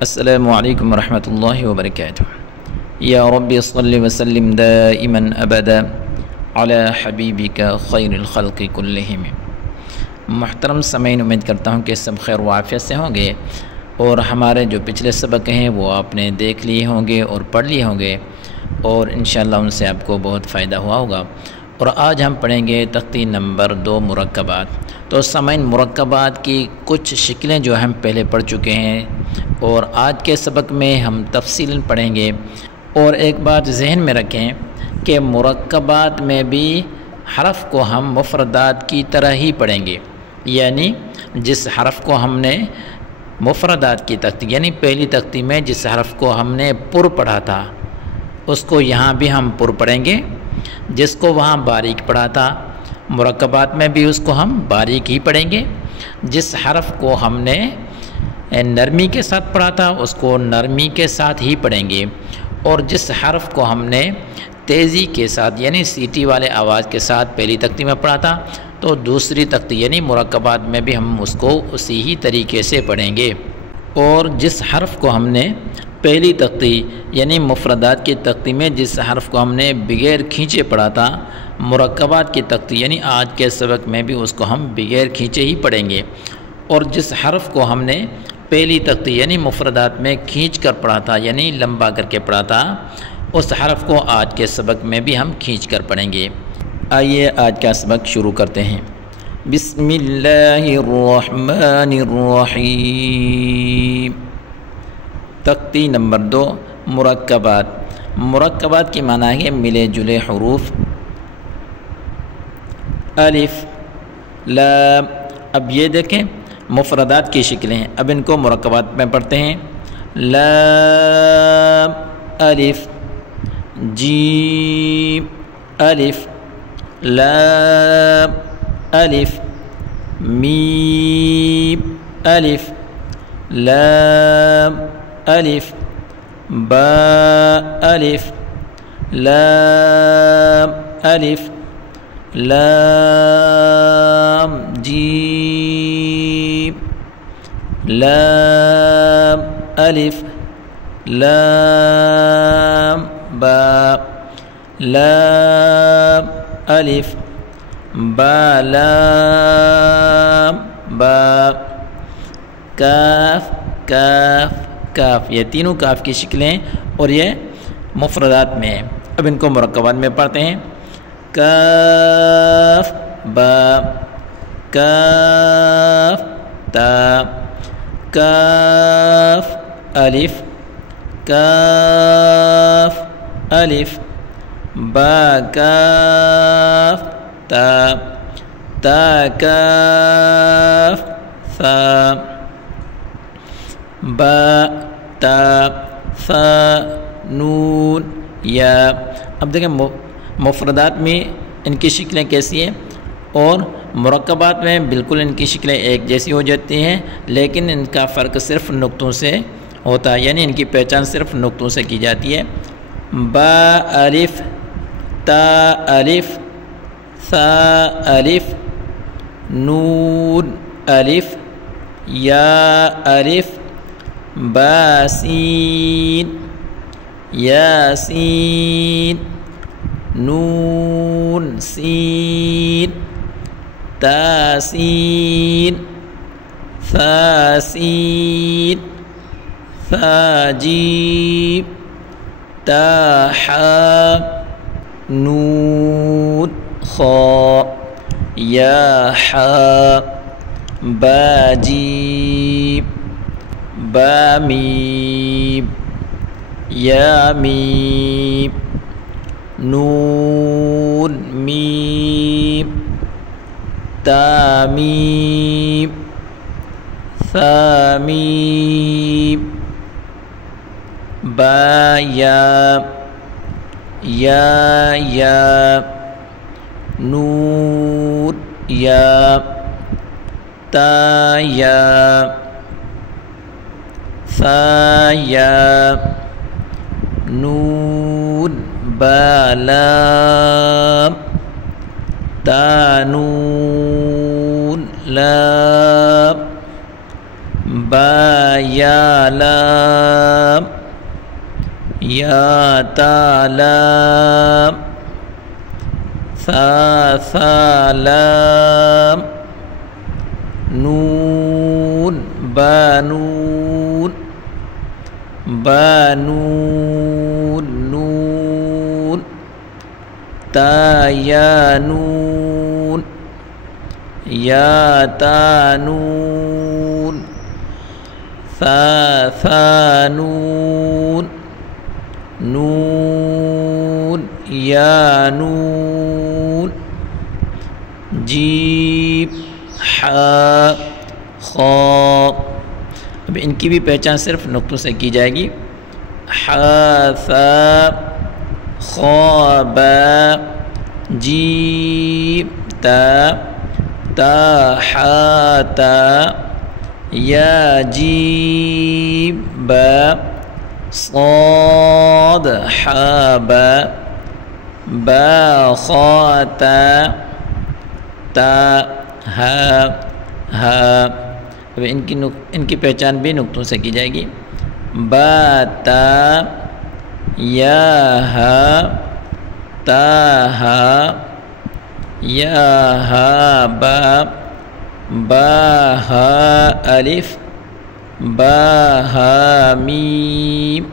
السلام علیکم ورحمۃ اللہ وبرکاتہ۔ یا رب صل وسلم دائما ابدا علی حبیبک خیر الخلق کلہم۔ محترم سامعین، امید کرتا ہوں کہ سب خیر و عافیت سے ہوں گے اور ہمارے جو پچھلے سبق ہیں وہ آپ نے دیکھ لیے ہوں گے اور پڑھ لیے ہوں گے اور انشاءاللہ ان سے آپ کو بہت فائدہ ہوا ہوگا۔ اور آج ہم پڑھیں گے تختی نمبر 2 مرکبات۔ تو سامعین، مرکبات کی کچھ شکلیں جو ہم پہلے پڑھ چکے ہیں اور آج کے سبق میں ہم تفصیلاً پڑھیں گے۔ اور ایک بات ذہن میں رکھیں کہ مرکبات میں بھی حرف کو ہم مفردات کی طرح ہی پڑھیں گے، یعنی جس حرف کو ہم نے مفردات کی تختی یعنی پہلی تختی میں جس حرف کو ہم نے پر پڑھا تھا اس کو یہاں بھی ہم پر پڑھیں گے، جس کو وہاں باریک پڑھا تھا مرکبات میں بھی اس کو ہم باریک ہی پڑھیں گے، جس حرف کو ہم نے نرمی کے ساتھ پڑھا تھا اس کو نرمی کے ساتھ ہی پڑھیں گے، اور جس حرف کو ہم نے تیزی کے ساتھ یعنی سیٹی والے آواز کے ساتھ پہلی تختی میں پڑھا تھا تو دوسری تختی یعنی مرکبات میں بھی ہم اس کو اسی ہی طریقے سے پڑھیں گے۔ اور جس حرف کو ہم نے پہلی تختی یعنی مفردات کی تختی میں جس حرف کو ہم نے بغیر کھینچے پڑھا تھا مرکبات کی تختی یعنی آج کے سبق میں بھی اس کو ہم بغیر کھینچے ہی پڑھیں گے، اور جس حرف کو ہم نے پہلی تختی یعنی مفردات میں کھینچ کر پڑھا تھا یعنی لمبا کر کے پڑھا تھا اس حرف کو آج کے سبق میں بھی ہم کھینچ کر پڑھیں گے۔ آئیے آج کا سبق شروع کرتے ہیں۔ بسم اللہ الرحمن الرحیم۔ تختی نمبر 2 مرکبات۔ مرکبات کی معنی ہے ملے جلے حروف۔ الف، لام۔ اب یہ دیکھیں مفردات کی شکلیں ہیں، اب ان کو مرکبات میں پڑھتے ہیں۔ لام الف، جیم الف، لام الف، میم الف، لام الف، با الف، لام الف، لام جیم، لام الف، لام با، لام الف، با لام با، کاف کاف کاف۔ یہ تینوں کاف کی شکلیں اور یہ مفردات میں ہیں۔ اب ان کو مرکبات میں پڑھتے ہیں۔ کاف با، کاف تا، کاف الف، کاف الف، با کاف تا، تا کاف ثا، با تا ثا نون یا۔ اب دیکھیں مفردات میں ان کی شکلیں کیسی ہیں اور مرکبات میں بالکل ان کی شکلیں ایک جیسی ہو جاتی ہیں، لیکن ان کا فرق صرف نقطوں سے ہوتا ہے، یعنی ان کی پہچان صرف نقطوں سے کی جاتی ہے۔ با الف، تا الف، ثا الف، نون الف، یا الف، با سین، یاسین، نون سین، تاسین، ثاسین، ثاجیم، تاحا، نون خا، یا حا، باجیم، بامیم، یا میم، نون میم، تامیم، ثامیم، با یا، یا، نون یا، تا یا، ثا یا، نون با لام، تا نون لام، با یا لام یا تا لام ثا ثا لام نون بانون بانون نون تا یا نون یا تا نون ثا ثا نون نون یا نون جیم حا خا. اب ان کی بھی پہچان صرف نقطوں سے کی جائے گی. حا ثا خا با جیم تا تا حا تا یا جیم با صاد حا با با خا تا تا ہا ہا. اب ان کی پہچان بھی نقطوں سے کی جائے گی. با تا یا ہا تا ہا یا ہا با با ہا الف با ہا میم